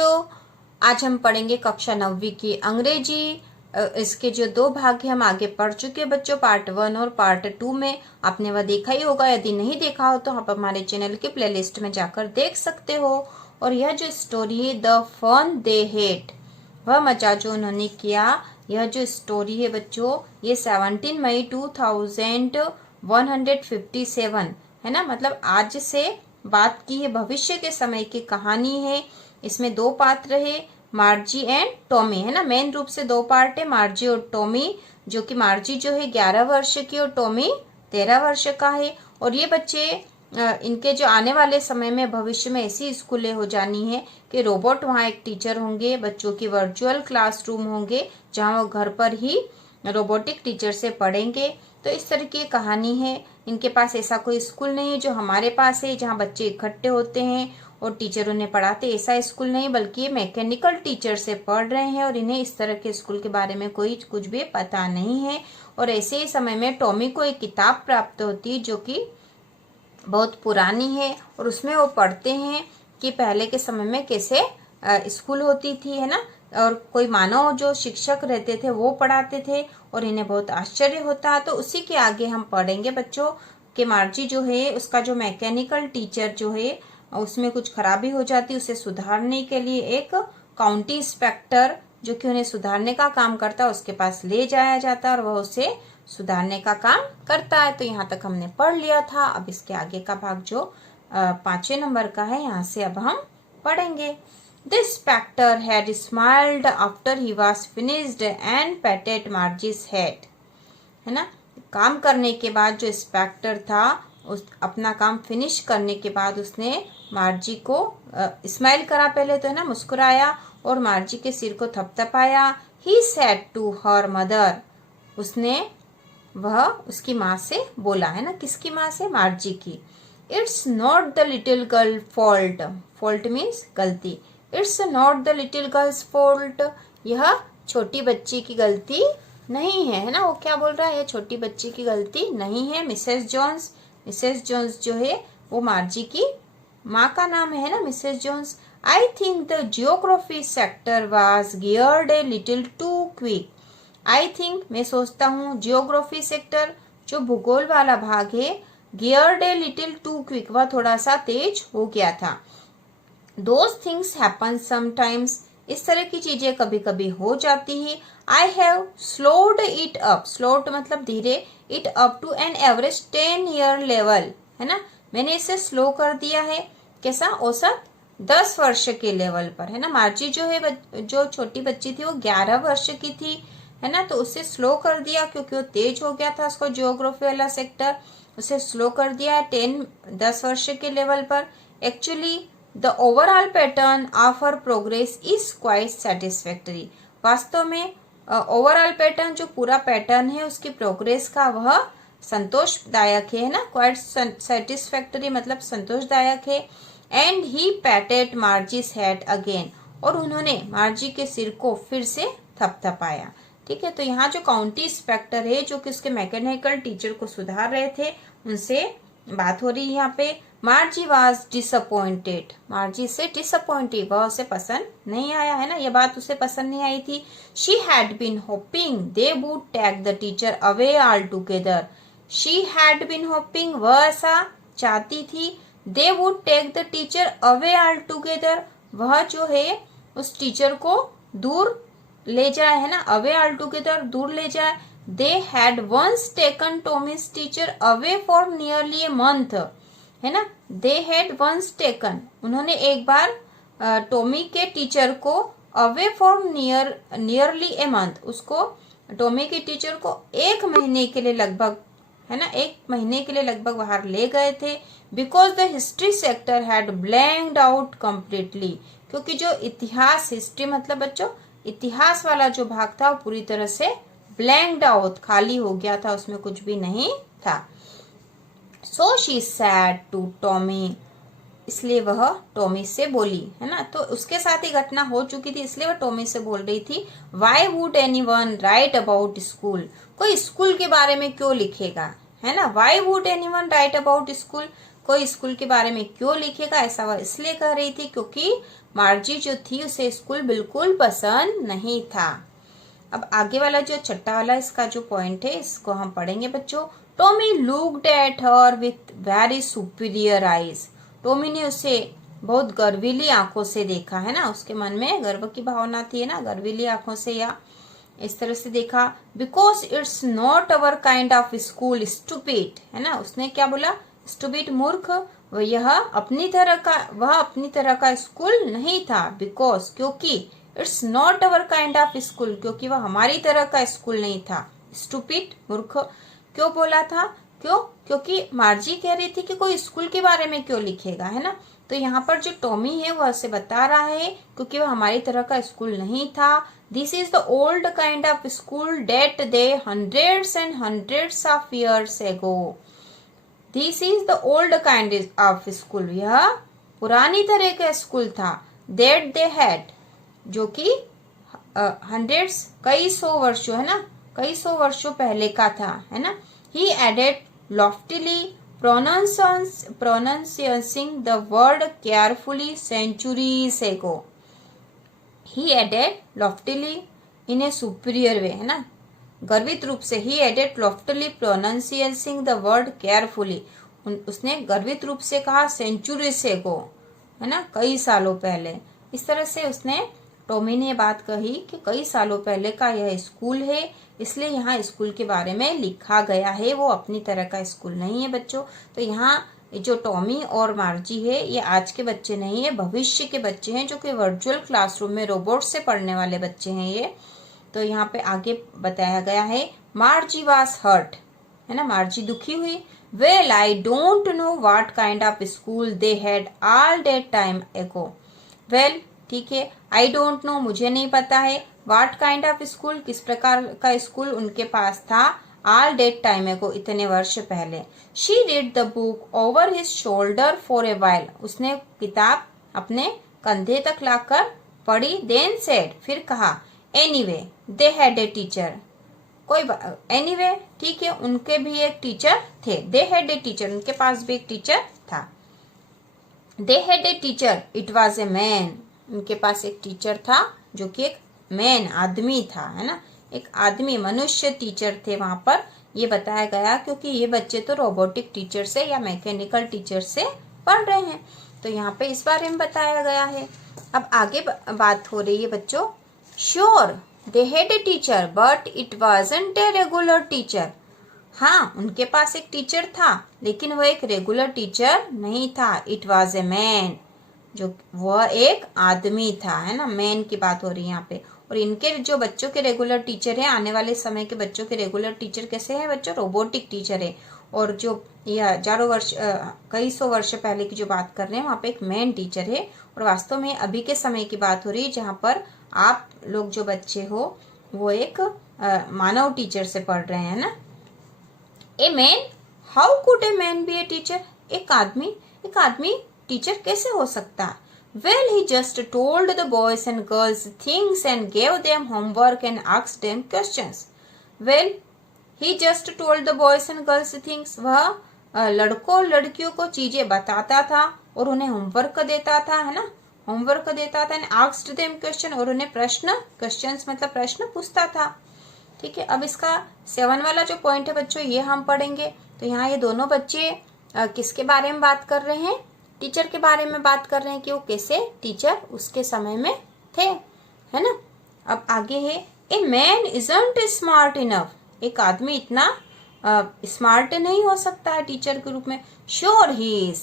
बच्चों, आज हम पढ़ेंगे कक्षा 9वीं की अंग्रेजी। इसके जो 2 भाग हैं हम आगे पढ़ चुके हैं बच्चों, पार्ट 1 और पार्ट 2 में। आपने वह देखा ही होगा, यदि नहीं देखा हो तो आप हमारे चैनल के प्लेलिस्ट में जाकर देख सकते हो। और यह जो स्टोरी है द फन दे हेट, वह मजा जो उन्होंने किया, यह जो स्टोरी है बच्चों ये 17 मई 2157 है ना, मतलब आज से बात की है, भविष्य के समय की कहानी है। इसमें 2 पात्र है, मार्जी एंड टॉमी, है ना। मेन रूप से 2 पार्ट है, मार्जी और टॉमी, जो कि मार्जी जो है 11 वर्ष की और टॉमी 13 वर्ष का है। और ये बच्चे इनके जो आने वाले समय में भविष्य में ऐसी स्कूलें हो जानी है कि रोबोट वहाँ एक टीचर होंगे, बच्चों की वर्चुअल क्लासरूम होंगे जहाँ वो घर पर ही रोबोटिक टीचर से पढ़ेंगे। तो इस तरह की कहानी है। इनके पास ऐसा कोई स्कूल नहीं है जो हमारे पास है, जहाँ बच्चे इकट्ठे होते हैं और टीचर उन्हें पढ़ाते, ऐसा स्कूल नहीं, बल्कि ये मैकेनिकल टीचर से पढ़ रहे हैं और इन्हें इस तरह के स्कूल के बारे में कोई कुछ भी पता नहीं है। और ऐसे ही समय में टॉमी को एक किताब प्राप्त होती है जो कि बहुत पुरानी है और उसमें वो पढ़ते हैं कि पहले के समय में कैसे स्कूल होती थी, है ना। और कोई मानव जो शिक्षक रहते थे वो पढ़ाते थे और इन्हें बहुत आश्चर्य होता है। तो उसी के आगे हम पढ़ेंगे बच्चों कि मार्जी जो है उसका जो मैकेनिकल टीचर जो है उसमें कुछ खराबी हो जाती है, उसे सुधारने के लिए एक काउंटी इंस्पेक्टर जो कि उन्हें सुधारने का काम करता है उसके पास ले जाया जाता है और वह उसे सुधारने का काम करता है। तो यहाँ तक हमने पढ़ लिया था। अब इसके आगे का भाग जो 5वें नंबर का है, यहाँ से अब हम पढ़ेंगे। The inspector had smiled after he was finished and patted Margie's head, है ना। काम करने के बाद जो इंस्पेक्टर था उस अपना काम फिनिश करने के बाद उसने मार्जी को स्माइल करा, पहले तो है ना, मुस्कुराया और मार्जी के सिर को थपथपाया। He said to her mother, वह उसकी माँ से बोला, है ना। किसकी माँ से? मार्जी की। It's not the little girl fault. Fault means गलती। It's not the little girl's fault. यह छोटी बच्ची की गलती नहीं है ना। वो क्या बोल रहा है? यह छोटी बच्ची की गलती नहीं है। मिसेस जोन्स जो है वो मार्जी की माँ का नाम है ना, Mrs Jones. I think the geography sector was geared a little too quick. I think, मैं सोचता हूँ, जियोग्राफी सेक्टर जो भूगोल वाला भाग है, geared a little too quick, वह थोड़ा सा तेज हो गया था। Those things happen sometimes, इस तरह की चीजें कभी कभी हो जाती है। I have slowed it up, slowed मतलब धीरे, it up to an average 10-year level, है ना। मैंने इसे स्लो कर दिया है, कैसा? औसत 10 वर्ष के लेवल पर, है ना। मार्जी जो है जो छोटी बच्ची थी वो 11 वर्ष की थी, है ना। तो उसे स्लो कर दिया क्योंकि वो तेज हो गया था, उसको जियोग्राफी वाला सेक्टर, उसे स्लो कर दिया है 10 वर्ष के लेवल पर। Actually the overall pattern of her progress is quite satisfactory, वास्तव में ओवरऑल पैटर्न जो पूरा पैटर्न है उसकी प्रोग्रेस का वह संतोषदायक है ना। क्वाइट सेटिस्फैक्टरी मतलब संतोषदायक है। And he patted Margie's head again, और उन्होंने मार्जी के सिर को फिर से थपथपाया। ठीक है, तो यहाँ जो काउंटी इंस्पेक्टर है जो कि उसके मैकेनिकल टीचर को सुधार रहे थे, उनसे बात हो रही है यहाँ पे। मार्जी वॉज डिसअपॉइंटेड, मार्जी से डिसअपॉइंटेड, वह उसे पसंद नहीं आया, है ना, यह बात उसे पसंद नहीं आई थी। She had been hoping they would take the teacher away altogether, she had been hoping, वह ऐसा चाहती थी। They would take the teacher away altogether, वह जो है उस टीचर को दूर ले जाए, है ना, अवे ऑल टुगेदर, दूर ले जाए। They had once taken Tommy's teacher away for nearly a month, है ना। दे हैड वंस टेकन, उन्होंने एक बार टॉमी के टीचर को away for nearly a month, उसको टॉमी के टीचर को 1 महीने के लिए लगभग, है ना, 1 महीने के लिए लगभग बाहर ले गए थे। Because the history sector had blanked out completely, क्योंकि जो इतिहास, हिस्ट्री मतलब बच्चों इतिहास वाला जो भाग था वो पूरी तरह से ब्लैंक्ड आउट, खाली हो गया था, उसमें कुछ भी नहीं था। So she said to Tommy, इसलिए वह टॉमी से बोली, है ना। तो उसके साथ ही घटना हो चुकी थी इसलिए वह टॉमी से बोल रही थी। Why would anyone right about school, कोई स्कूल के बारे में क्यों लिखेगा, है ना। Why would anyone right about school, कोई स्कूल के बारे में क्यों लिखेगा, ऐसा वह इसलिए कह रही थी क्योंकि मार्जी जो थी उसे स्कूल बिल्कुल पसंद नहीं था। अब आगे वाला जो छठा वाला इसका जो पॉइंट है इसको हम पढ़ेंगे बच्चों। Tommy looked at her with very superior eyes. Tommy ने उसे बहुत गर्वीली आंखों से देखा, है ना, उसके मन में गर्व की भावना थी, है ना, गर्वीली आंखों से या इस तरह से देखा। Because it's not our kind of school stupid, है ना, उसने क्या बोला, स्टूपिड मूर्ख, वह अपनी तरह का स्कूल नहीं था। बिकॉज क्योंकि, it's not our kind of school क्योंकि वह हमारी तरह का स्कूल नहीं था। स्टूपिड मूर्ख क्यों बोला था, क्योंकि मार्जी कह रही थी कि कोई स्कूल के बारे में क्यों लिखेगा, है ना। तो यहाँ पर जो टॉमी है वह उसे बता रहा है क्योंकि वह हमारी तरह का स्कूल नहीं था। This is the old kind of school that they hundreds and hundreds of years ago. This is the old kind of school, यह पुरानी तरह का स्कूल था। दैट दे हैड, जो कि हंड्रेड्स कई सौ वर्षों, है ना, कई सौ वर्षों पहले का था, है ना। ही added लॉफ्टिली pronouncing the word carefully centuries ago. He added loftily in a superior way, है ना, गर्वित रूप से। He added loftily pronouncing the word carefully, उसने गर्वित रूप से कहा centuries ago, है ना, कई सालों पहले। इस तरह से उसने, टॉमी ने बात कही कि कई सालों पहले का यह स्कूल है, इसलिए यहाँ स्कूल के बारे में लिखा गया है, वो अपनी तरह का स्कूल नहीं है बच्चों। तो यहाँ जो टॉमी और मार्जी है ये आज के बच्चे नहीं है, भविष्य के बच्चे हैं, जो कि वर्चुअल क्लासरूम में रोबोट से पढ़ने वाले बच्चे हैं ये। तो यहाँ पे आगे बताया गया है, मार्जी वाज हर्ट, है ना, मार्जी दुखी हुई। Well I don't know what kind of school they had all that time एगो। वेल, ठीक है, आई डोंट नो, मुझे नहीं पता है, व्हाट काइंड ऑफ स्कूल, किस प्रकार का स्कूल उनके पास था, ऑल डेट टाइम एगो, इतने वर्ष पहले। She read the book over his shoulder for a while, उसने किताब अपने कंधे तक लाकर पढ़ी। देन सेड, फिर कहा, anyway they had a teacher, कोई एनीवे, ठीक है, उनके भी एक टीचर थे। दे हैड ए टीचर, उनके पास भी एक टीचर था। दे had a teacher, it was a man, उनके पास एक टीचर था जो कि एक मैन, आदमी था, है ना, एक आदमी, मनुष्य टीचर थे वहां पर। ये बताया गया क्योंकि ये बच्चे तो रोबोटिक टीचर से या मैकेनिकल टीचर से पढ़ रहे हैं, तो यहाँ पे इस बारे में बताया गया है। अब आगे बात हो रही है बच्चों, sure they had a teacher but it wasn't a regular teacher. हाँ, उनके पास एक टीचर था लेकिन वह एक रेगुलर टीचर नहीं था। इट वाज ए मैन, जो वह एक आदमी था, है ना, मैन की बात हो रही है यहाँ पे। और इनके जो बच्चों के रेगुलर टीचर है, आने वाले समय के बच्चों के रेगुलर टीचर कैसे हैं बच्चों, रोबोटिक टीचर है। और जो ये हजारों वर्ष, कई सौ वर्ष पहले की जो बात कर रहे हैं वहाँ पे एक मैन टीचर है। और वास्तव में अभी के समय की बात हो रही है जहाँ पर आप लोग जो बच्चे हो वो एक मानव टीचर से पढ़ रहे हैं ना। A man, how could a man B a teacher, एक आदमी टीचर कैसे हो सकता है। Well, he just told the boys and girls things and gave them homework and asked them questions. Well, he just told the boys and girls things, वह लड़कों और लड़कियों को चीजें बताता था और उन्हें होमवर्क देता था, है ना, होमवर्क देता था। एंड आस्क्ड देम क्वेश्चन, और उन्हें क्वेश्चंस मतलब प्रश्न पूछता था। ठीक है, अब इसका 7 वाला जो पॉइंट है बच्चों ये हम पढ़ेंगे। तो यहाँ ये दोनों बच्चे किसके बारे में बात कर रहे हैं, टीचर के बारे में बात कर रहे हैं कि वो कैसे टीचर उसके समय में थे, है ना। अब आगे है, a man isn't smart enough, एक आदमी इतना स्मार्ट नहीं हो सकता है टीचर के रूप में। श्योर ही इज,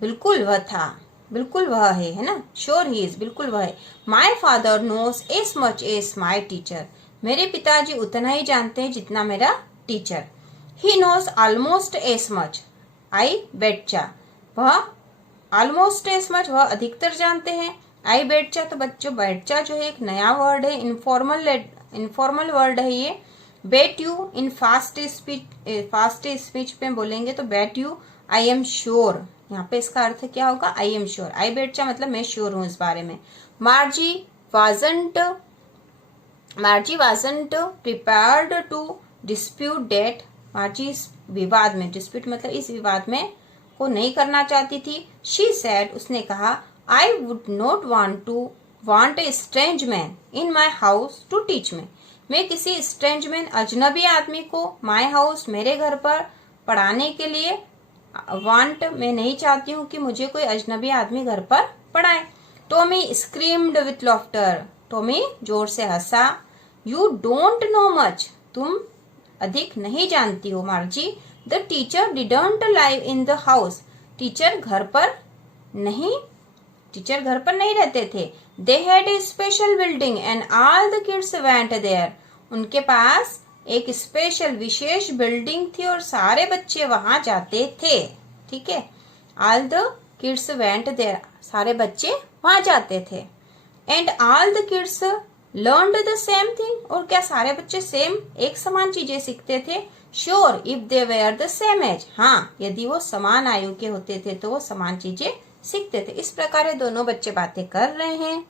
बिल्कुल वह था, बिल्कुल वह है ना, श्योर ही इज, बिल्कुल वह है। My father knows as much as my teacher, मेरे पिताजी उतना ही जानते हैं जितना मेरा teacher. He knows almost as much I betcha, वह ऑलमोस्ट एज मच, वह अधिकतर जानते हैं। आई बेटचा, तो बच्चों बेटचा जो है एक नया वर्ड है, इनफॉर्मल वर्ड है ये। Bet you in fast speech पे बोलेंगे तो bet you I am sure, यहाँ पे इसका अर्थ क्या होगा, आई एम श्योर। आई बेटचा मतलब मैं श्योर हूँ इस बारे में। Margie wasn't prepared to dispute that, Margie इस विवाद में, डिस्प्यूट मतलब इस विवाद में को नहीं करना चाहती थी। शी सेड, उसने कहा, I would not want a strange man in my house to teach me. मैं किसी स्ट्रेंज मैन अजनबी आदमी को माई हाउस मेरे घर पर पढ़ाने के लिए वांट मैं नहीं चाहती हूँ कि मुझे कोई अजनबी आदमी घर पर पढ़ाए। Tommy screamed with laughter. Tommy जोर से हंसा। You don't know much. तुम अधिक नहीं जानती हो Margie. The teacher didn't live in the house. Teacher घर पर नहीं रहते थे। They had a special building and all the kids went there. उनके पास एक स्पेशल विशेष बिल्डिंग थी और सारे बच्चे वहां जाते थे। ठीक है, all the kids went there, सारे बच्चे वहां जाते थे। And all the kids learned the same thing, और क्या सारे बच्चे सेम एक समान चीजें सीखते थे? Sure if they were the same age. हाँ, यदि वो समान आयु के होते थे तो वो समान चीजें सीखते थे। इस प्रकार दोनों बच्चे बातें कर रहे हैं।